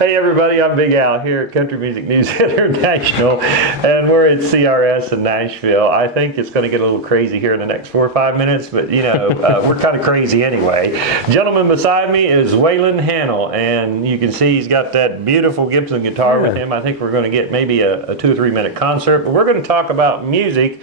Hey everybody, I'm Big Al here at Country Music News International, and we're at CRS in Nashville. I think it's going to get a little crazy here in the next 4 or 5 minutes, but you know, we're kind of crazy anyway. Gentleman beside me is Waylon Hanel, and you can see he's got that beautiful Gibson guitar with him. I think we're going to get maybe a 2 or 3 minute concert, but we're going to talk about music.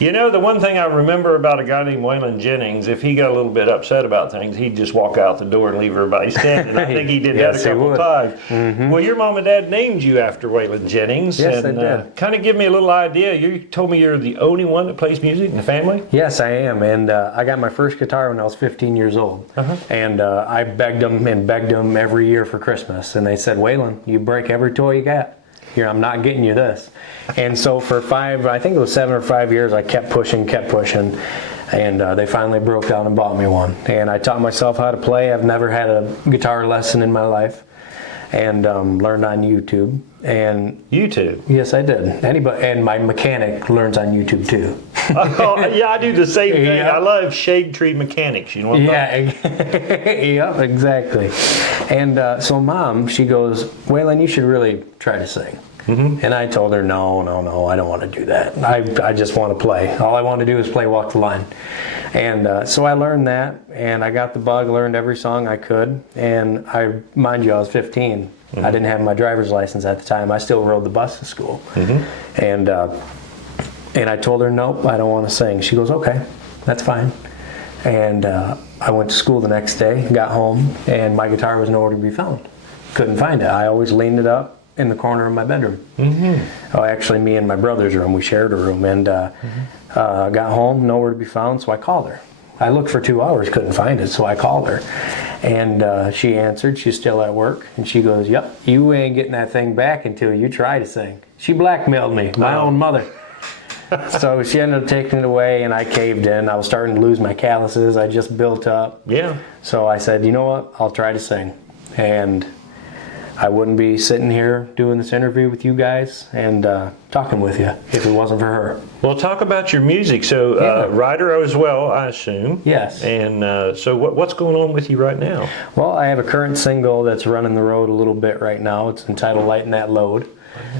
You know, the one thing I remember about a guy named Waylon Jennings, if he got a little bit upset about things, he'd just walk out the door and leave everybody standing. I think he did that a couple of times. Mm-hmm. Well, your mom and dad named you after Waylon Jennings. Yes, they did. Kind of give me a little idea. You told me you're the only one that plays music in the family? Yes, I am. And I got my first guitar when I was 15 years old. And I begged them every year for Christmas. And they said, Waylon, you break every toy you got. Here, I'm not getting you this. And so for I think it was 7 or 5 years, I kept pushing, and they finally broke down and bought me one. And I taught myself how to play. I've never had a guitar lesson in my life, and learned on YouTube. And YouTube? Yes, I did. Anybody, and my mechanic learns on YouTube too. Oh, yeah, I do the same thing. Yeah. I love shade tree mechanics. You know what I'm talking about? Yep, exactly. And so Mom, she goes, Waylon, you should really try to sing. Mm-hmm. And I told her, no, I don't want to do that. I just want to play. All I want to do is play Walk the Line. And so I learned that, and I got the bug, learned every song I could. And mind you, I was 15. Mm-hmm. I didn't have my driver's license at the time. I still rode the bus to school. Mm-hmm. And I told her, nope, I don't want to sing. She goes, okay, that's fine. And I went to school the next day, got home, and my guitar was nowhere to be found. Couldn't find it. I always leaned it up in the corner of my bedroom. Mm-hmm. Oh, actually, me and my brother's room. We shared a room. And got home, nowhere to be found, so I called her. I looked for 2 hours, couldn't find it, so I called her. And she answered. She's still at work. And she goes, yep, you ain't getting that thing back until you try to sing. She blackmailed me, my own mother. So she ended up taking it away, and I caved in. I was starting to lose my calluses. I just built up. Yeah. So I said, you know what? I'll try to sing. And I wouldn't be sitting here doing this interview with you guys and talking with you if it wasn't for her. Well, talk about your music. So, writer as well, I assume. Yes. And so what's going on with you right now? Well, I have a current single that's running the road a little bit right now. It's entitled Lighten That Load.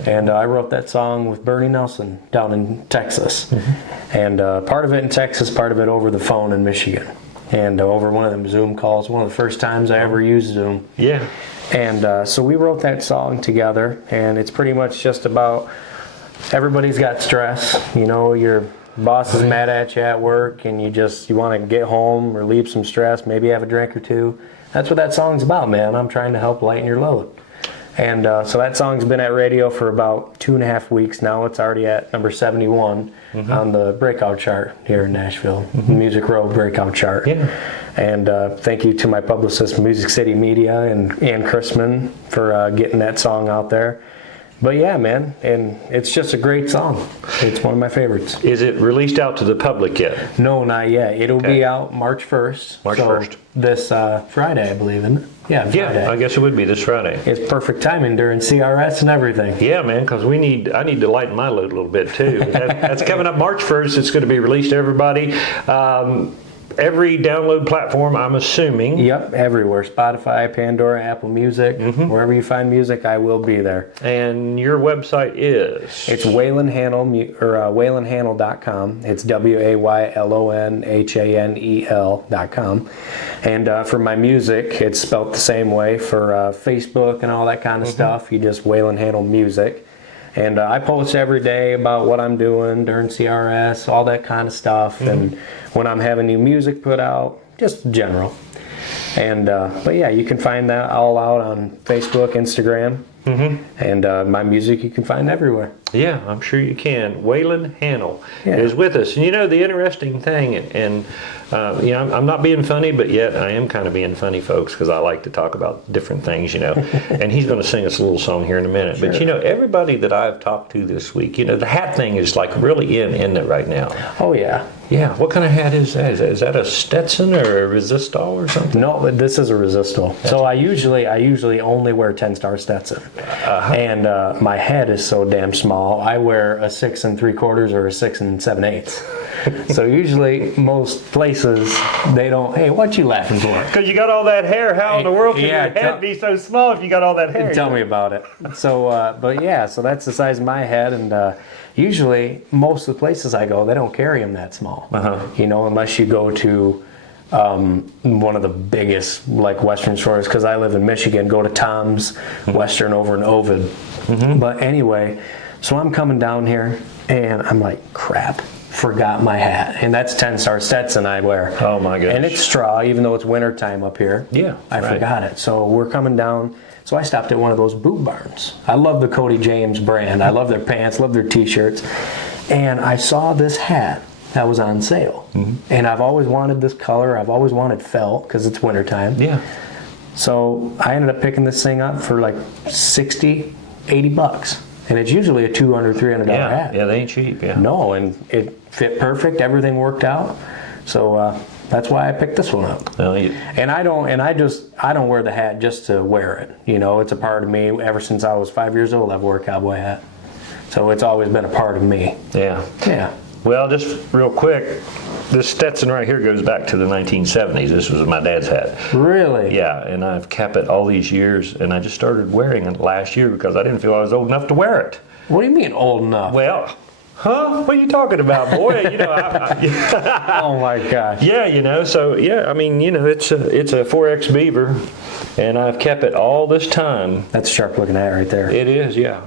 And I wrote that song with Bernie Nelson down in Texas. Mm-hmm. And part of it in Texas, part of it over the phone in Michigan. And over one of them Zoom calls, one of the first times I ever used Zoom. Yeah. And so we wrote that song together, and it's pretty much just about everybody's got stress. You know, your boss is mad at you at work, and you want to get home, relieve some stress, maybe have a drink or two. That's what that song's about, man. I'm trying to help lighten your load. And so that song's been at radio for about 2.5 weeks now. It's already at number 71 on the Breakout Chart here in Nashville, MusicRow Breakout Chart. Yeah. And thank you to my publicist, Music City Media, and Ann Chrisman for getting that song out there. But yeah, man, and it's just a great song. It's one of my favorites. Is it released out to the public yet? No, not yet. It'll be out March 1st. March 1st. This Friday, I believe, isn't it? Yeah, Friday. Yeah, I guess it would be this Friday. It's perfect timing during CRS and everything. Yeah, man, because I need to lighten my load a little bit too. That's coming up March 1st. It's going to be released to everybody. Every download platform, I'm assuming. Yep, everywhere. Spotify, Pandora, Apple Music. Wherever you find music, I will be there. And your website is? It's Waylon Hanel, or WaylonHanel.com. It's WaylonHanel.com. And for my music, it's spelt the same way. For Facebook and all that kind of stuff, you just Waylon Hanel Music. And I post every day about what I'm doing during CRS, all that kind of stuff, and when I'm having new music put out, just general. And but yeah, you can find that all out on Facebook, Instagram, and my music you can find everywhere. Yeah, I'm sure you can. Waylon Hanel is with us. And you know, the interesting thing, and you know, I'm not being funny, but yet I am kind of being funny, folks, because I like to talk about different things, you know. And he's going to sing us a little song here in a minute. Sure. But you know, everybody that I've talked to this week, you know, the hat thing is like really in it right now. Oh, yeah. Yeah. What kind of hat is that? Is that a Stetson or a Resistol or something? No, but this is a Resistol. So I usually only wear 10-star Stetson. And my head is so damn small. I wear a 6 3/4 or a 6 7/8. So usually most places, they don't, hey, what you laughing for? Because you got all that hair. How in the world can Yeah, your head be so small if you got all that hair? Tell me about it. So, but yeah, so that's the size of my head, and usually most of the places I go, they don't carry them that small. You know, unless you go to one of the biggest like Western stores, because I live in Michigan. Go to Tom's Western over in Ovid. But anyway, so I'm coming down here, and I'm like, crap. Forgot my hat, and that's 10-star Stetson I wear. Oh my goodness. And it's straw, even though it's winter time up here. Yeah, I forgot it. So we're coming down. So I stopped at one of those boot barns. I love the Cody James brand. I love their pants, love their t-shirts. And I saw this hat that was on sale. And I've always wanted this color. I've always wanted felt because it's wintertime. Yeah. So I ended up picking this thing up for like 60, 80 bucks. And it's usually a $200, $300 hat. Yeah, they ain't cheap. Yeah. No, and it fit perfect. Everything worked out. So that's why I picked this one up. Well, And I don't wear the hat just to wear it. You know, it's a part of me. Ever since I was 5 years old, I've worn a cowboy hat. So it's always been a part of me. Yeah. Yeah. Well, just real quick, this Stetson right here goes back to the 1970s. This was my dad's hat. Really? Yeah, and I've kept it all these years, and I just started wearing it last year because I didn't feel I was old enough to wear it. What do you mean old enough? Well, what are you talking about, boy? You know, Oh my gosh. yeah, you know, so yeah, I mean, you know, it's a 4X Beaver, and I've kept it all this time. That's a sharp looking hat right there. It is, yeah.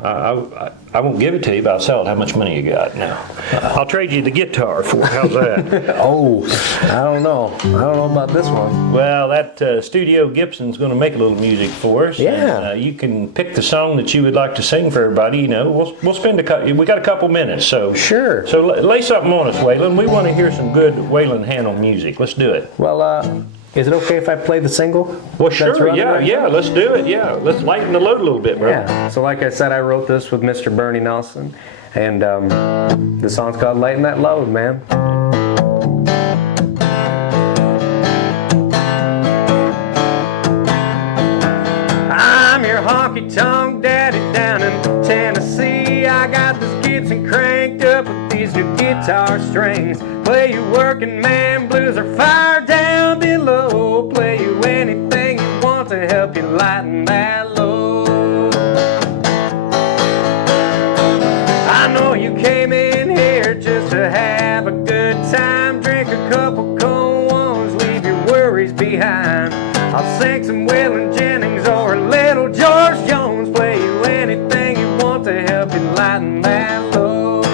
I won't give it to you, but I'll sell it. How much money you got now? I'll trade you the guitar for it. How's that? Oh, I don't know. I don't know about this one. Well, that Studio Gibson's going to make a little music for us. Yeah. And, you can pick the song that you would like to sing for everybody. You know, we'll spend we got a couple minutes, so Sure. So lay something on us, Waylon. We want to hear some good Waylon Hanel music. Let's do it. Well, is it okay if I play the single? Well, that's sure. running Yeah, right yeah. now? Let's do it. Yeah. Let's lighten the load a little bit, bro. Yeah. So like I said, I wrote this with Mr. Bernie Nelson, and the song's called Lighten That Load, man. I'm your honky-tonk daddy down in Tennessee. I got this Gibson cranked up with these new guitar strings. Play you working man blues or fire down below. Play you anything you want to help you lighten that load. I know you came in here just to have a good time. Drink a couple cold ones, leave your worries behind. I'll sing some Waylon Jennings or a little George Jones. Play you anything you want to help you lighten that load.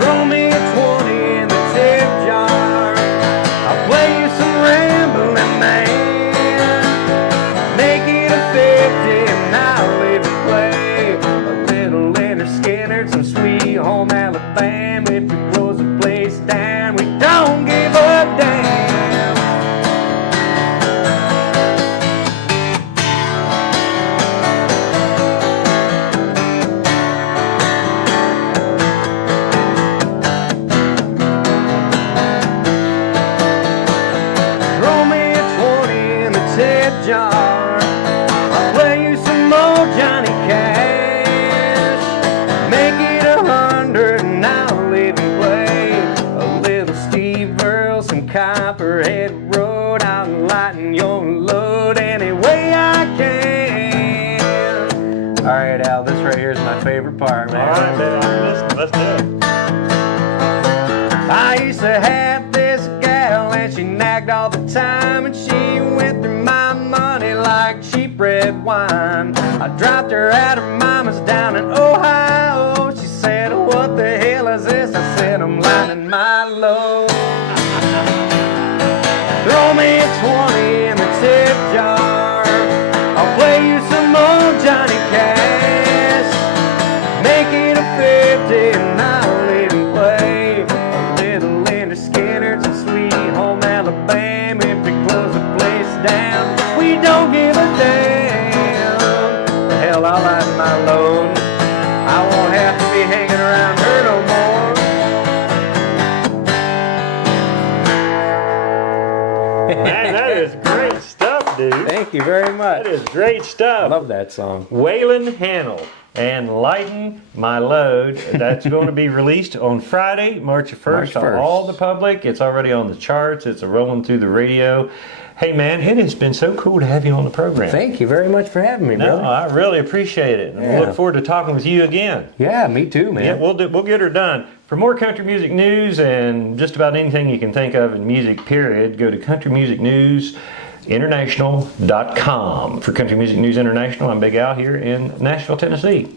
Throw me a 20 in the tip jar. I'll play you some rambling man. Make it a 50 and I'll even play a little Leonard Skinner, some Sweet Home Alabama. If we close the place down, we don't give a damn. Throw me a 20 in the tip jar. I'll play you some old Johnny Cash. Make it 100 and I'll even play a little Steve Earle, some Copperhead Road. I'll lighten your load any way I can. All right, Al, this right here is my favorite part, man. All right, man. Let's do it. I used to have this gal and she nagged all the time, and she went through my money like cheap red wine. I dropped her at her mama's down in Ohio. She said, what the hell is this? I said, I'm lighting my load. Throw me a 20 in the tip jar. I'll play you some old Johnny Cash. Make it a 50 and I'll even play a little Leonard Skinner, some Sweet Home Alabama. If we close the place down, we don't give a damn. The hell, I'll lighten my load. I won't have to be hanging around her no more. Man, that is great stuff, dude. Thank you very much. That is great I stuff. love that song. Waylon Hanel. and Lighten My Load. That's going to be released on Friday, March 1st, March 1st. to all the public. It's already on the charts. It's rolling through the radio. Hey, man, it has been so cool to have you on the program. Thank you very much for having me, No, brother. I really appreciate it. And Yeah. I look forward to talking with you again. Yeah, me too, man. Yeah, we'll get her done. For more country music news and just about anything you can think of in music, period, go to countrymusicnewsinternational.com. For Country Music News International, I'm Big Al here in Nashville, Tennessee.